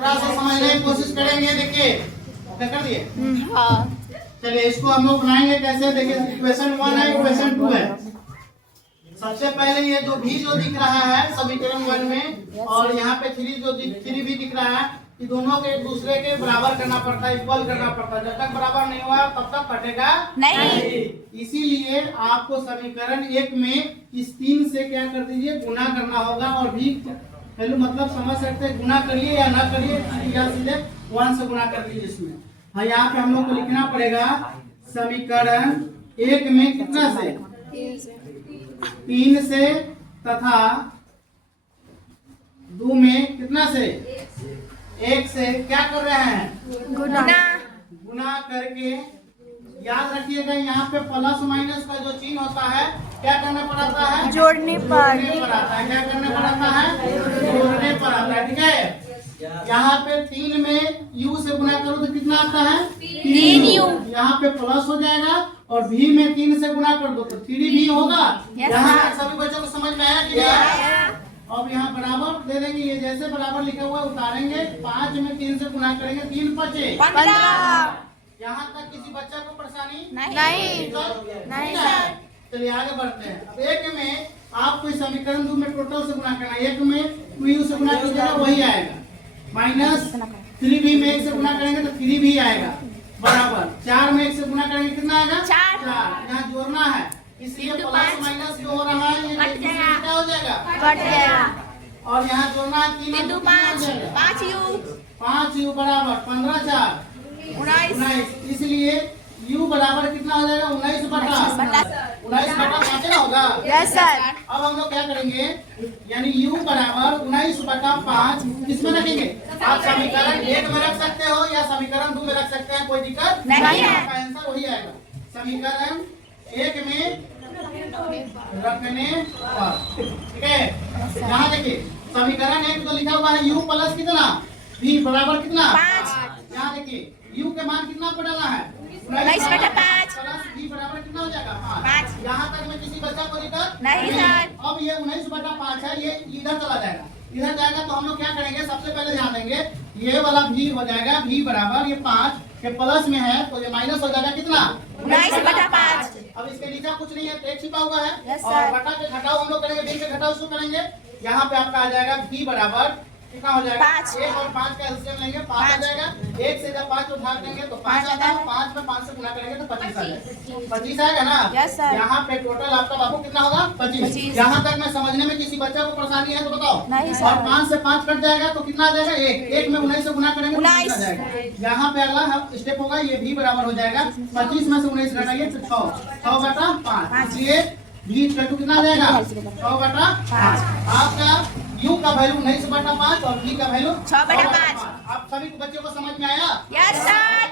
थोड़ा सा समझने की कोशिश करेंगे। देखिए ओके कर दिए। हाँ। चलिए इसको हम लोग बनाएंगे कैसे। देखिए इक्वेशन 1 है, इक्वेशन 2 है। सबसे पहले ये जो भी जो दिख रहा है समीकरण 1 में, और यहाँ पे 3 भी दिख रहा है, कि दोनों के एक दूसरे के बराबर करना पड़ता है, इक्वल करना पड़ता है। जब तक बराबर नहीं हुआ तब तक कटेगा नहीं। इसीलिए आपको समीकरण 1 में इस 3 से क्या कर दीजिए, गुना करना होगा। और भी पहले मतलब समझ सकते हैं, गुना करिए या ना करिए, या सीधे 1 से गुना कर दीजिए। इसमें हाँ यहाँ पे हम लोग को लिखना पड़ेगा समीकरण 1 में कितना से, 3 से, तथा 2 में कितना से, 1 से क्या कर रहे हैं, गुना करके। याद रखिएगा यहाँ पे प्लस माइनस का जो चिन्ह होता है क्या करना पड़ता है, जोड़ने पर आता है। क्या करना पड़ता है, जोड़ने पर आता है। ठीक है। यहाँ पे 3 में u से गुना करो तो कितना आता है, 3u। यहाँ पे प्लस हो जाएगा, और v में 3 से गुना कर दो तो 3v होगा। यहाँ सभी बच्चों को समझ में आया कि नहीं? अब यहाँ बराबर दे देंगे। ये जैसे बराबर लिखा हुआ है उतारेंगे, 5 में 3 से गुना करेंगे, 3 5 15। यहाँ तक किसी बच्चा को परेशानी नहीं सर। चलिए आगे बढ़ते हैं। अब 1 में आपको इस समीकरण 2 में टोटल से गुना करना है। 1 में 2u से गुना कीजिएगा वही आएगा, माइनस 3v में 1 से गुना करेंगे तो 3v आएगा, बराबर 4 में 1 से गुना करेंगे कितना आएगा, 4। यहाँ जोड़ना है, इसलिए प्लस माइनस जो हो रहा है ये क्या हो जाएगा, कट गया। और यहाँ जोड़ना है 3 5u बराबर 15 4 19। इसलिए u बराबर कितना हो जाएगा, 19 बटा 5 ना होगा। Yes sir. अब हम लोग क्या करेंगे, यानी u बराबर 19 बटा 5 किसमें रखेंगे, आप समीकरण 1 में रख सकते हो या समीकरण 2 में रख सकते हैं, कोई दिक्कत नहीं है। आपका आंसर वही आएगा, समीकरण 1 में रखने पर। ठीक है। यहाँ देखिए समीकरण 1 तो लिखा हुआ है u प्लस कितना, v बराबर कितना 5। यहाँ देखिए u के मान कितना पर डालना है, 19 बटा 5 प्लस v बराबर कितना हो जाएगा 5। यहाँ तक में किसी बच्चा को दिक्कत नहीं सर। अब ये 19 बटा 5 है, ये इधर चला जाएगा। इधर जाएगा तो हम लोग क्या करेंगे, सबसे पहले ध्यान देंगे ये वाला v हो जाएगा, v बराबर ये 5 के प्लस में है तो ये माइनस हो जाएगा कितना, 19 बटा 5। अब इसके नीचे कुछ नहीं है, एक छिपा हुआ है। Yes, और sir। बटा के घटाओ हम लोग करेंगे, 20 के घटाओ उसको करेंगे। यहाँ पे आपका आ जाएगा v बराबर कितना हो जाएगा, 5। 1 और 5 का एलसीएम लेंगे 5 आ जाएगा। 1 से जब 5 को भाग देंगे तो 5 आता है, 5 में 5 से गुना करेंगे तो 25 आ जाएगा। 25 आएगा ना। Yes, sir। यहाँ पे टोटल आपका बाबू कितना होगा, 25। यहाँ तक में समझने में किसी बच्चे को परेशानी है तो बताओ। नहीं सर। और 5 से 5 कट जाएगा तो कितना आ जाएगा, 1 में 19 से गुना करेंगे तो 19 आ जाएगा। यहाँ पे अगला स्टेप होगा, ये भी बराबर हो जाएगा 25 में से 19 घटाइए तो 6 बटा 5। इसलिए v कितना आ जाएगा, 6 बटा 5। आपका u का वैल्यू 19 बटा 5 और v का वैल्यू 6 बटा 5। आप सभी बच्चों को समझ में आया। Yes sir.